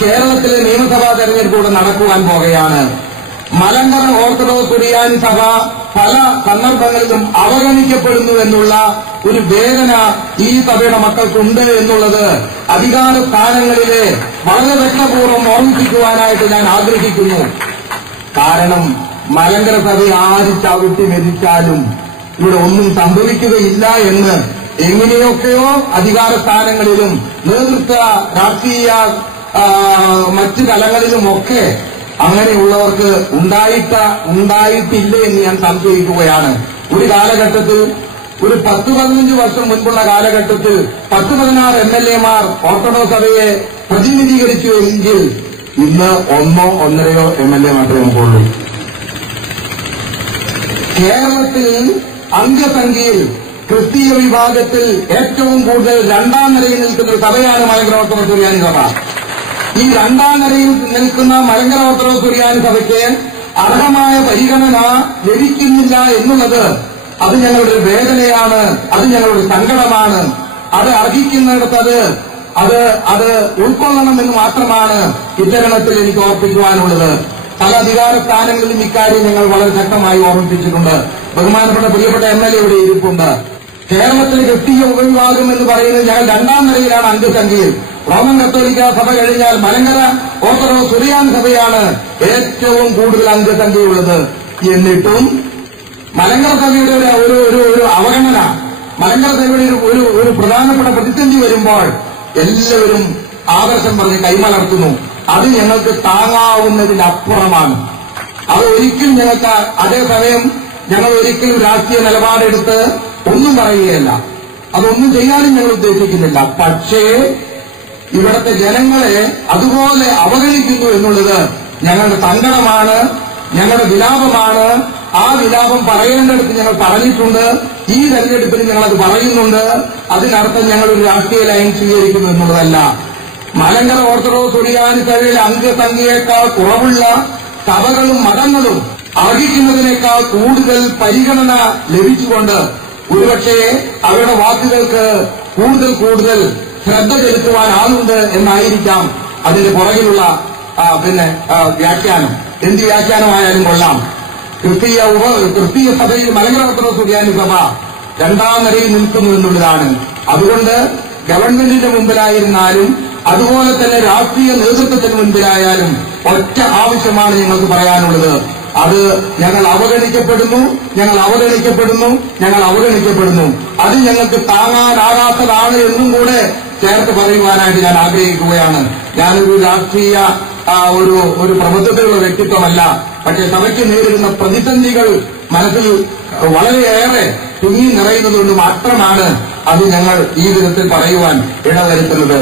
കേരളത്തിലെ നിയമസഭാ തെരഞ്ഞെടുപ്പ് നടക്കുവാൻ പോകുകയാണ്. മലങ്കര ഓർത്തഡോക്സ് സുറിയാനി സഭ പല സന്ദർഭങ്ങളിലും അവഗണിക്കപ്പെടുന്നു എന്നുള്ള ഒരു വേദന ഈ സഭയുടെ മക്കൾക്കുണ്ട് എന്നുള്ളത് അധികാര സ്ഥാനങ്ങളിലെ വളരെ വ്യക്തപൂർവ്വം ഓർമ്മിപ്പിക്കുവാനായിട്ട് ഞാൻ ആഗ്രഹിക്കുന്നു. കാരണം മലങ്കര സഭ ആര് ചവിട്ടി മെതിച്ചാലും ഇവിടെ ഒന്നും സംഭവിക്കുകയില്ല എന്ന് എങ്ങനെയൊക്കെയോ അധികാര സ്ഥാനങ്ങളിലും നേതൃത്വ രാഷ്ട്രീയ മറ്റു തലങ്ങളിലുമൊക്കെ അങ്ങനെയുള്ളവർക്ക് ഉണ്ടായിട്ടില്ലേ എന്ന് ഞാൻ സംശയിക്കുകയാണ്. ഒരു കാലഘട്ടത്തിൽ ഒരു 10-15 വർഷം മുൻപുള്ള കാലഘട്ടത്തിൽ 10-16 MLA-മാർ ഓർത്തഡോക്സ് സഭയെ പ്രതിനിധീകരിച്ചു എങ്കിൽ ഇന്ന് 1-1.5 MLA മാത്രമേ നമുക്കുള്ളൂ. കേരളത്തിൽ അംഗസംഖ്യയിൽ ക്രിസ്തീയ വിഭാഗത്തിൽ ഏറ്റവും കൂടുതൽ 2ാം നിരയിൽ നിൽക്കുന്ന സഭയാണ് മലങ്കര ഓർത്തഡോക്സ് സുറിയാനി സഭ. ഈ 2ാം നിരയിൽ നിൽക്കുന്ന മലങ്കര ഓർത്തഡോക്സ് സുറിയാനി സഭയ്ക്ക് അർഹമായ പരിഗണന ലഭിക്കുന്നില്ല എന്നുള്ളത് അത് ഞങ്ങളുടെ വേദനയാണ്, അത് ഞങ്ങളുടെ സങ്കടമാണ്. അത് അർഹിക്കുന്നിടത്ത് അത് ഉൾക്കൊള്ളണമെന്ന് മാത്രമാണ് ഇത്തരണത്തിൽ എനിക്ക് ഓർപ്പിക്കുവാനുള്ളത്. പല അധികാര സ്ഥാനങ്ങളിലും ഇക്കാര്യം ഞങ്ങൾ വളരെ ശക്തമായി ഓർമ്മിപ്പിച്ചിട്ടുണ്ട്. ബഹുമാനപ്പെട്ട പ്രിയപ്പെട്ട MLA ഇവിടെ ഇരിപ്പുണ്ട്. കേരളത്തിലെ ക്രിസ്തീയ ഉപവിഭാഗം എന്ന് പറയുന്നത് ഞങ്ങൾ 2ാം നിരയിലാണ് അംഗസംഖ്യയിൽ. റോമൻ കത്തോലിക്ക സഭ കഴിഞ്ഞാൽ മലങ്കര ഓർത്തഡോക്സ് സുറിയാനി സഭയാണ് ഏറ്റവും കൂടുതൽ അംഗസംഖ്യയുള്ളത്. എന്നിട്ടും മലങ്കര സഭയുടെ ഒരു അവഗണന, മലങ്കര സഭയുടെ ഒരു പ്രധാനപ്പെട്ട പ്രതിസന്ധി വരുമ്പോൾ എല്ലാവരും ആദർശം പറഞ്ഞ് കൈമലർത്തുന്നു. അത് ഞങ്ങൾക്ക് താങ്ങാവുന്നതിനപ്പുറമാണ്. അത് ഒരിക്കലും ഞങ്ങൾക്ക്, അതേസമയം ഞങ്ങൾ ഒരിക്കലും രാഷ്ട്രീയ നിലപാടെടുത്ത് ഒന്നും പറയുകയല്ല, അതൊന്നും ചെയ്യാനും ഞങ്ങൾ ഉദ്ദേശിക്കുന്നില്ല. പക്ഷേ ഇവിടുത്തെ ജനങ്ങളെ അതുപോലെ അവഗണിക്കുന്നു എന്നുള്ളത് ഞങ്ങളുടെ സങ്കടമാണ്, ഞങ്ങളുടെ വിലാപമാണ്. ആ വിലാപം പറയേണ്ടടുത്ത് ഞങ്ങൾ പറഞ്ഞിട്ടുണ്ട്. ഈ തെരഞ്ഞെടുപ്പിൽ ഞങ്ങളത് പറയുന്നുണ്ട്. അതിനർത്ഥം ഞങ്ങളൊരു രാഷ്ട്രീയ ലൈൻ സ്വീകരിക്കുന്നു എന്നുള്ളതല്ല. മലങ്കര ഓർത്തഡോക്സ് സുറിയാനി സഭയിലെ അംഗസംഖ്യയേക്കാൾ കുറവുള്ള സഭകളും മതങ്ങളും അർഹിക്കുന്നതിനേക്കാൾ കൂടുതൽ പരിഗണന ലഭിച്ചുകൊണ്ട് ഒരുപക്ഷെ അവരുടെ വാക്കുകൾക്ക് കൂടുതൽ ശ്രദ്ധ ചെലുത്തുവാൻ ആളുണ്ട് എന്നായിരിക്കാം അതിന്റെ പുറകിലുള്ള വ്യാഖ്യാനം. എന്ത് വ്യാഖ്യാനമായാലും കൊള്ളാം. ക്രിസ്തീയ സഭയിൽ മലങ്കര ഓർത്തഡോക്സ് സുറിയാനി സഭ 2ാം നിരയിൽ നിൽക്കുന്നു എന്നുള്ളതാണ്. അതുകൊണ്ട് ഗവൺമെന്റിന്റെ മുമ്പിലായിരുന്നാലും അതുപോലെ തന്നെ രാഷ്ട്രീയ നേതൃത്വത്തിന് മുൻപിലായാലും ഒറ്റ ആവശ്യമാണ് ഞങ്ങൾക്ക് പറയാനുള്ളത്. അത് ഞങ്ങൾ അവഗണിക്കപ്പെടുന്നു. അത് ഞങ്ങൾക്ക് താങ്ങാനാകാത്തതാണ് എന്നും കൂടെ ചേർത്ത് പറയുവാനായിട്ട് ഞാൻ ആഗ്രഹിക്കുകയാണ്. ഞാനൊരു രാഷ്ട്രീയ ഒരു പ്രബുദ്ധതയുള്ള വ്യക്തിത്വമല്ല. പക്ഷേ സഭയ്ക്ക് നേരിടുന്ന പ്രതിസന്ധികൾ മനസ്സിൽ വളരെയേറെ തിങ്ങി നിറയുന്നതുകൊണ്ട് മാത്രമാണ് അത് ഞങ്ങൾ ഈ വിധത്തിൽ പറയുവാൻ ഇടവരുത്തുന്നത്.